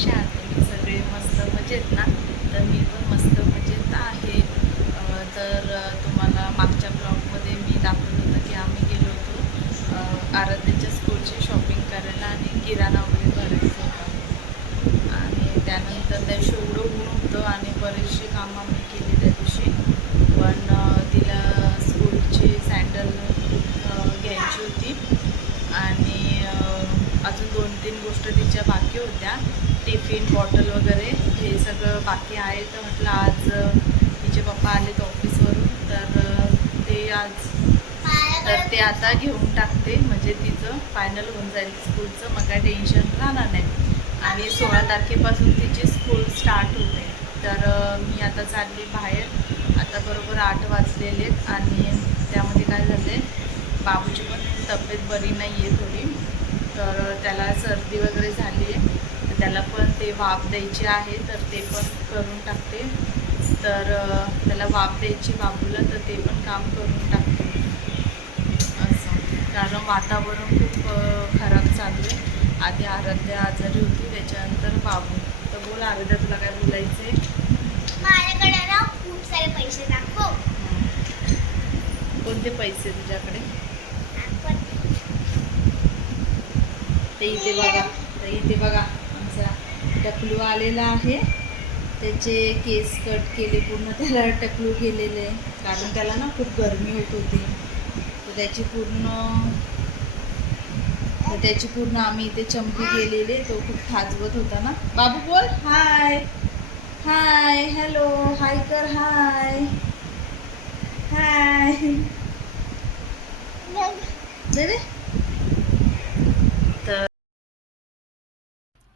कशा आहात तुम्ही सगळे मस्त मजेत ना? तर मी पण मस्त मजेत आहे. तर तुम्हाला मागच्या ब्लॉगमध्ये मी दाखवलं होतं की आम्ही गेलो होतो आराध्याच्या स्कूलची शॉपिंग करायला आणि किराणा वगैरे भरायचं होता. आणि त्यानंतर त्या दिवशी एवढं ऊन होतं आणि बरेचशी कामं आम्ही केली त्या दिवशी. पण तिला स्कूलची सँडल घ्यायची होती. आणि अजून दोन तीन गोष्ट तिच्या बाकी होत्या. टिफिन बॉटल वगैरे हे सगळं बाकी आहे. तर म्हटलं आज तिचे पप्पा आलेत ऑफिसवरून. तर ते आज तर ते आता घेऊन टाकते. म्हणजे तिचं फायनल होऊन जाईल स्कूलचं. मग काय टेन्शन राहणार नाही. आणि सोळा तारखेपासून तिची स्कूल स्टार्ट होते. तर मी आता चालली बाहेर. आता बरोबर आठ वाजलेले आहेत. आणि त्यामध्ये काय झालं आहे बाबूची पण तब्येत बरी नाही आहे थोडी. तर त्याला सर्दी वगैरे झाली आहे. तर त्याला पण ते वाफ द्यायची आहे तर ते पण करून टाकते. तर त्याला वाफ द्यायची बाबूला तर ते पण काम करून टाकते. असं. कारण वातावरण खूप खराब चालू आहे. आधी आराध्या आजारी होती त्याच्यानंतर बाबू. तर बोल आराध्या तुला काय बोलायचं आहे माझ्याकडे ना खूप सारे पैसे दाखव. कोणते पैसे तुझ्याकडे दाखव. ते इथे बघा तर इथे बघा आमचा टकलू आलेला आहे. त्याचे केस कट केले पूर्ण त्याला टकलू केलेले कारण त्याला ना खूप गरमी होत होती. तर त्याची पूर्ण तर त्याची पूर्ण आम्ही इथे चंपी केलेले तो खूप खाजवत होता ना. बाबू बोल. हाय हाय हॅलो हाय कर हाय हाय दे दे तर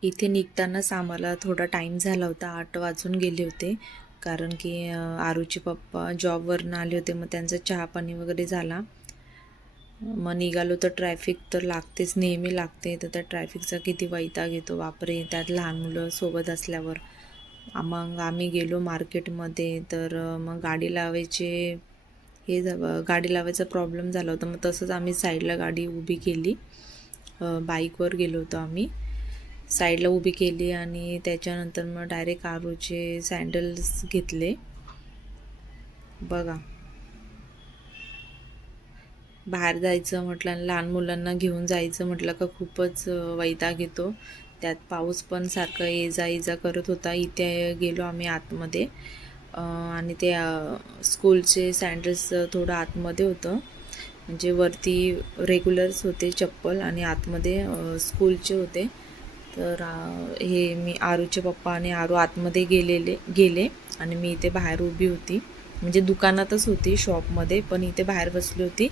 इथे निघतानाच आम्हाला थोडा टाईम झाला होता आठ वाजून गेले होते. कारण की आरूचे पप्पा जॉबवरनं आले होते मग त्यांचा चहापाणी वगैरे झाला. मग निघालो तर ट्रॅफिक तर लागतेच नेहमी लागते. तर त्या ट्रॅफिकचा किती वैताग येतो बापरे त्यात लहान मुलं सोबत असल्यावर. मग आम्ही गेलो मार्केटमध्ये तर मग गाडी लावायचे हे गाडी लावायचा प्रॉब्लेम झाला होता. मग तसंच आम्ही साईडला गाडी उभी केली. बाईकवर गेलो होतो आम्ही. साईडला उभी केली आणि त्याच्यानंतर मग डायरेक्ट आरूचे सँडल्स घेतले. बघा. बाहेर जायचं म्हटलं लहान मुलांना घेऊन जायचं म्हटलं का खूपच वैताग येतो. त्यात पाऊस पण सारखं ये जा ये जा करत होता. इथे गेलो आम्ही आतमध्ये. आणि ते स्कूलचे सँडल्स थोडं आतमध्ये होतं. म्हणजे वरती रेग्युलर्स होते चप्पल आणि आतमध्ये स्कूलचे होते. तर हे मी आरूचे पप्पा आणि आरू आतमध्ये गेलेले गेले आणि मी इथे बाहेर उभी होती. म्हणजे दुकानातच होती शॉपमध्ये पण इथे बाहेर बसली होती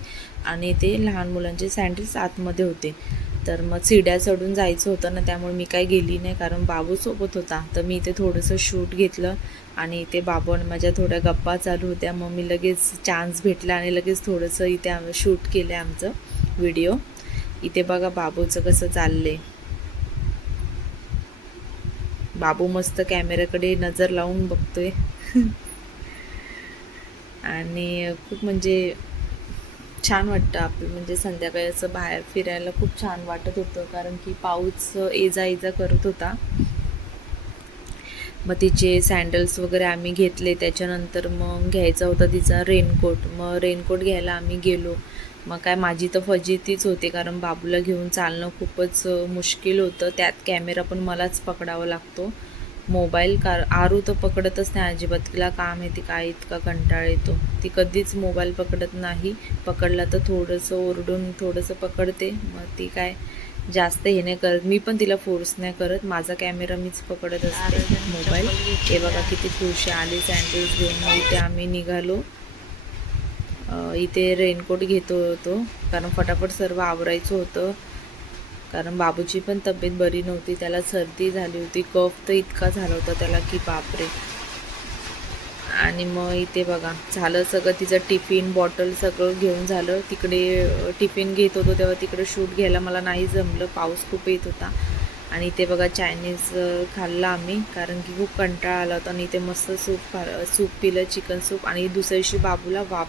आणि ते लहान मुलांचे सँडल्स आतमध्ये होते. तर मग चिड्या चढून जायचं होतं ना त्यामुळे मी काय गेली नाही कारण बाबू सोबत होता. तर मी इथे थोडंसं शूट घेतलं आणि इथे बाबू आणि माझ्या थोड्या गप्पा चालू होत्या. मग मी लगेच चान्स भेटला आणि लगेच थोडंसं इथे आम्ही शूट केलं आमचं व्हिडिओ. इथे बघा बाबूचं कसं चाललं आहे बाबू मस्त कॅमेऱ्याकडे नजर लावून बघतोय. आणि खूप म्हणजे छान वाटतं आपलं म्हणजे संध्याकाळी असं बाहेर फिरायला खूप छान वाटत होतं कारण की पाऊस ये जा ये जा करत होता. मग तिचे सँडल्स वगैरे आम्ही घेतले त्याच्यानंतर मग घ्यायचा होता तिचा रेनकोट मग रेनकोट घ्यायला आम्ही गेलो. मग काय माझी तर फजितीच होते कारण बाबूला घेऊन चालणं खूपच मुश्किल होतं. त्यात कॅमेरा पण मलाच पकडावा लागतो. मोबाईल कार आरू तर पकडतच नाही अजिबात. तिला काम आहे ती काय इतका कंटाळ येतो. ती कधीच मोबाईल पकडत नाही. पकडला तर थोडंसं ओरडून थोडंसं पकडते. मग ती काय जास्त हे नाही करत. मी पण तिला फोर्स नाही करत. माझा कॅमेरा मीच पकडत असते. मोबाईल. हे बघा किती खुशी आली सँडल्स घेऊन मग इथे आम्ही निघालो. इथे रेनकोट घेतो होतो. कारण फटाफट सर्व आवरायचं होतं. कारण बाबूची पण तब्येत बरी नव्हती. त्याला सर्दी झाली होती. कफ तर इतका झाला होता त्याला की बापरे. आणि मग इथे बघा झालं सगळं. तिचं टिफिन बॉटल सगळं घेऊन झालं. तिकडे टिफिन घेत होतो तेव्हा तिकडे शूट घ्यायला मला नाही जमलं. पाऊस खूप येत होता. आणि इथे बघा चायनीज खाल्ला आम्ही. कारण की खूप कंटाळा आला होता. आणि इथे मस्त सूप खा सूप पिलं चिकन सूप आणि दुसऱ्या दिवशी बाबूला वाप